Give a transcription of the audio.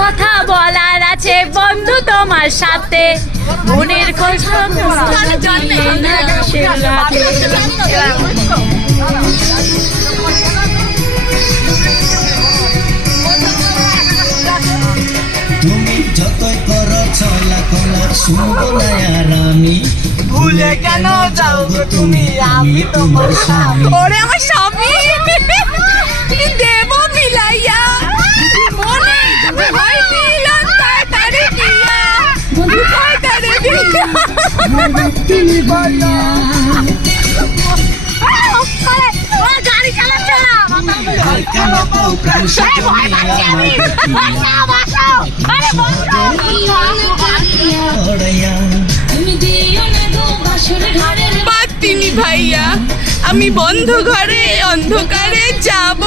কথা বলার আছে বন্ধু তোমার সাথে, মনের কষ্ট দিলে না সে রাতে। তুমি যতই করো চলা কলা শুনবো না আর আমি, ভুলে কেন যাও গো তুমি, আমি তোমার স্বামী। ওরে আমার স্বামী দেব মিলাইয়া মনে হয় মিলন তাড়াতাড়ি দিয়া, তাড়াতাড়ি দিয়া। গাড়ি চালাচ্ছে না, কেন পাও প্রাণ বাতিনি ভাইয়া, আমি বন্ধ ঘরে অন্ধকারে যাব।